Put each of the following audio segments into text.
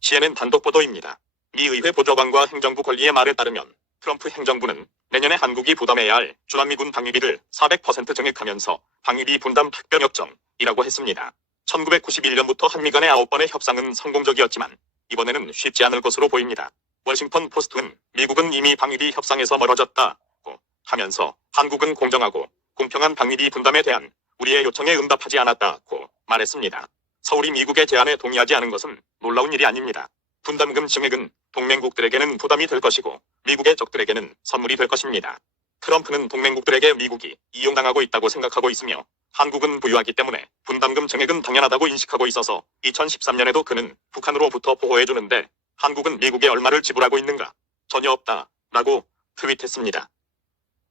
CNN 단독 보도입니다. 미 의회 보좌관과 행정부 관리의 말에 따르면 트럼프 행정부는 내년에 한국이 부담해야 할 주한미군 방위비를 400% 증액하면서 방위비 분담 특별협정이라고 했습니다. 1991년부터 한미 간의 9번의 협상은 성공적이었지만 이번에는 쉽지 않을 것으로 보입니다. 워싱턴 포스트는 미국은 이미 방위비 협상에서 멀어졌다고 하면서 한국은 공정하고 공평한 방위비 분담에 대한 우리의 요청에 응답하지 않았다고 말했습니다. 서울이 미국의 제안에 동의하지 않은 것은 놀라운 일이 아닙니다. 분담금 증액은 동맹국들에게는 부담이 될 것이고 미국의 적들에게는 선물이 될 것입니다. 트럼프는 동맹국들에게 미국이 이용당하고 있다고 생각하고 있으며 한국은 부유하기 때문에 분담금 증액은 당연하다고 인식하고 있어서 2013년에도 그는 북한으로부터 보호해주는데 한국은 미국에 얼마를 지불하고 있는가? 전혀 없다 라고 트윗했습니다.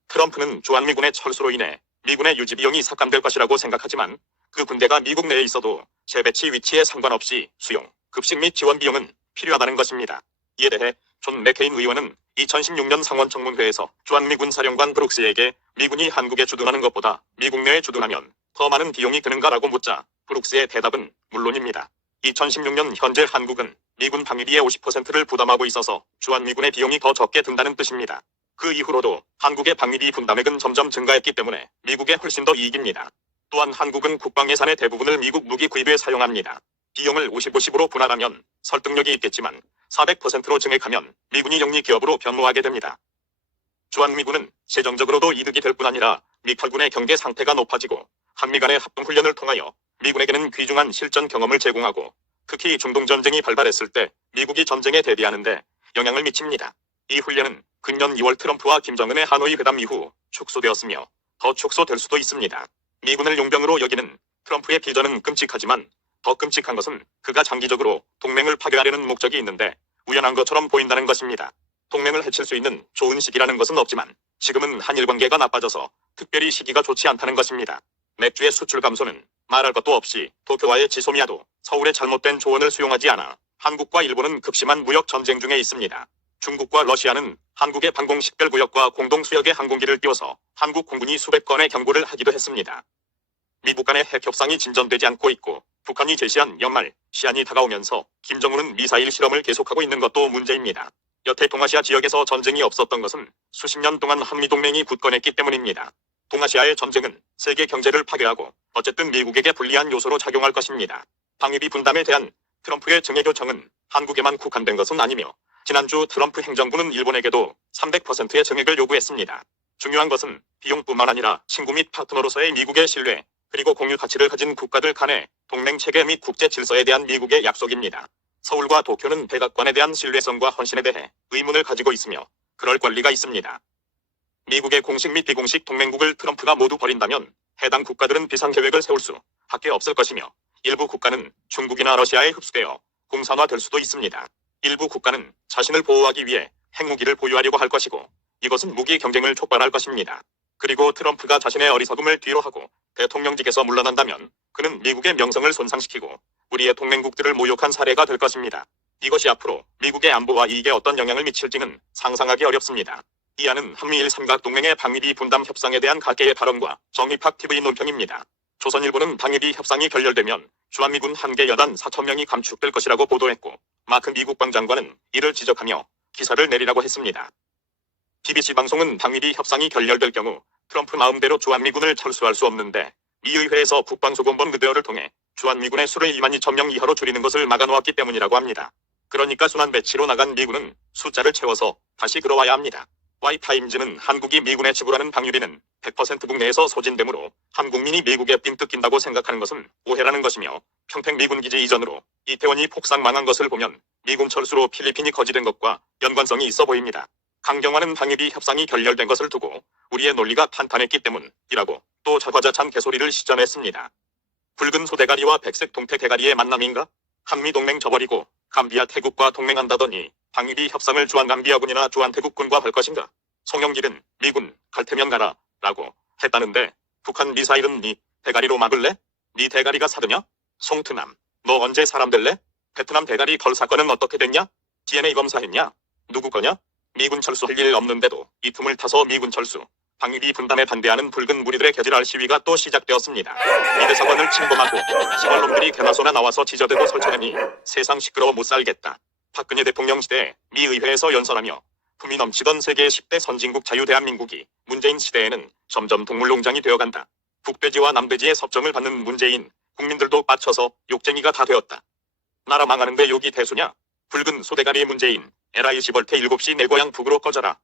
트럼프는 주한미군의 철수로 인해 미군의 유지비용이 삭감될 것이라고 생각하지만 그 군대가 미국 내에 있어도 재배치 위치에 상관없이 수용, 급식 및 지원 비용은 필요하다는 것입니다. 이에 대해 존 맥케인 의원은 2016년 상원청문회에서 주한미군 사령관 브룩스에게 미군이 한국에 주둔하는 것보다 미국 내에 주둔하면 더 많은 비용이 드는가라고 묻자 브룩스의 대답은 물론입니다. 2016년 현재 한국은 미군 방위비의 50%를 부담하고 있어서 주한미군의 비용이 더 적게 든다는 뜻입니다. 그 이후로도 한국의 방위비 분담액은 점점 증가했기 때문에 미국에 훨씬 더 이익입니다. 또한 한국은 국방 예산의 대부분을 미국 무기 구입에 사용합니다. 비용을 50-50으로 분할하면 설득력이 있겠지만 400%로 증액하면 미군이 영리 기업으로 변모하게 됩니다. 주한미군은 재정적으로도 이득이 될 뿐 아니라 미칼군의 경계 상태가 높아지고 한미 간의 합동훈련을 통하여 미군에게는 귀중한 실전 경험을 제공하고 특히 중동전쟁이 발발했을 때 미국이 전쟁에 대비하는데 영향을 미칩니다. 이 훈련은 금년 2월 트럼프와 김정은의 하노이 회담 이후 축소되었으며 더 축소될 수도 있습니다. 미군을 용병으로 여기는 트럼프의 비전은 끔찍하지만 더 끔찍한 것은 그가 장기적으로 동맹을 파괴하려는 목적이 있는데 우연한 것처럼 보인다는 것입니다. 동맹을 해칠 수 있는 좋은 시기라는 것은 없지만 지금은 한일 관계가 나빠져서 특별히 시기가 좋지 않다는 것입니다. 맥주의 수출 감소는 말할 것도 없이 도쿄와의 지소미아도 서울의 잘못된 조언을 수용하지 않아 한국과 일본은 극심한 무역 전쟁 중에 있습니다. 중국과 러시아는 한국의 방공식별구역과 공동수역의 항공기를 띄워서 한국 공군이 수백 건의 경고를 하기도 했습니다. 미국 간의 핵협상이 진전되지 않고 있고 북한이 제시한 연말 시한이 다가오면서 김정은은 미사일 실험을 계속하고 있는 것도 문제입니다. 여태 동아시아 지역에서 전쟁이 없었던 것은 수십 년 동안 한미동맹이 굳건했기 때문입니다. 동아시아의 전쟁은 세계 경제를 파괴하고 어쨌든 미국에게 불리한 요소로 작용할 것입니다. 방위비 분담에 대한 트럼프의 증액 요청은 한국에만 국한된 것은 아니며 지난주 트럼프 행정부는 일본에게도 300%의 증액을 요구했습니다. 중요한 것은 비용뿐만 아니라 친구 및 파트너로서의 미국의 신뢰, 그리고 공유 가치를 가진 국가들 간의 동맹 체계 및 국제 질서에 대한 미국의 약속입니다. 서울과 도쿄는 백악관에 대한 신뢰성과 헌신에 대해 의문을 가지고 있으며 그럴 권리가 있습니다. 미국의 공식 및 비공식 동맹국을 트럼프가 모두 버린다면 해당 국가들은 비상계획을 세울 수밖에 없을 것이며 일부 국가는 중국이나 러시아에 흡수되어 공산화될 수도 있습니다. 일부 국가는 자신을 보호하기 위해 핵무기를 보유하려고 할 것이고 이것은 무기 경쟁을 촉발할 것입니다. 그리고 트럼프가 자신의 어리석음을 뒤로하고 대통령직에서 물러난다면 그는 미국의 명성을 손상시키고 우리의 동맹국들을 모욕한 사례가 될 것입니다. 이것이 앞으로 미국의 안보와 이익에 어떤 영향을 미칠지는 상상하기 어렵습니다. 이하는 한미일 삼각동맹의 방위비 분담 협상에 대한 각계의 발언과 정의팍 TV 논평입니다. 조선일보는 방위비 협상이 결렬되면 주한미군 한계 여단 4,000명이 감축될 것이라고 보도했고 마크 미국 방장관은 이를 지적하며 기사를 내리라고 했습니다. BBC 방송은 방위비 협상이 결렬될 경우 트럼프 마음대로 주한미군을 철수할 수 없는데 미 의회에서 국방소공본 그대어를 통해 주한미군의 수를 22,000명 이하로 줄이는 것을 막아놓았기 때문이라고 합니다. 그러니까 순환 배치로 나간 미군은 숫자를 채워서 다시 들어와야 합니다. 와이타임즈는 한국이 미군에 지불하는 방위비는 100% 국내에서 소진되므로 한 국민이 미국에 삥 뜯긴다고 생각하는 것은 오해라는 것이며 평택 미군기지 이전으로 이태원이 폭삭 망한 것을 보면 미군 철수로 필리핀이 거지된 것과 연관성이 있어 보입니다. 강경화는 방위비 협상이 결렬된 것을 두고 우리의 논리가 탄탄했기 때문이라고 또 자화자찬 개소리를 시전했습니다. 붉은 소대가리와 백색 동태대가리의 만남인가? 한미동맹 저버리고 감비아 태국과 동맹한다더니 방위비 협상을 주한감비아군이나 주한태국군과 할 것인가? 송영길은 미군 갈 테면 가라 라고 했다는데 북한 미사일은 네 대가리로 막을래? 네 대가리가 사드냐? 송트남 너 언제 사람 될래? 베트남 대가리 털 사건은 어떻게 됐냐? DNA 검사했냐? 누구 거냐? 미군 철수할 일 없는데도 이 틈을 타서 미군 철수, 방위비 분담에 반대하는 붉은 무리들의 개질할 시위가 또 시작되었습니다. 미드 사관을 침범하고 시발놈들이 개나소나 나와서 지저대고 설쳐내니 세상 시끄러워 못 살겠다. 박근혜 대통령 시대에 미 의회에서 연설하며 품이 넘치던 세계 10대 선진국 자유대한민국이 문재인 시대에는 점점 동물농장이 되어간다. 북돼지와 남돼지의 섭정을 받는 문재인, 국민들도 빠쳐서 욕쟁이가 다 되었다. 나라 망하는데 욕이 대수냐? 붉은 소대가리 문재인, 에라이 시벌테 7시 내 고향 북으로 꺼져라.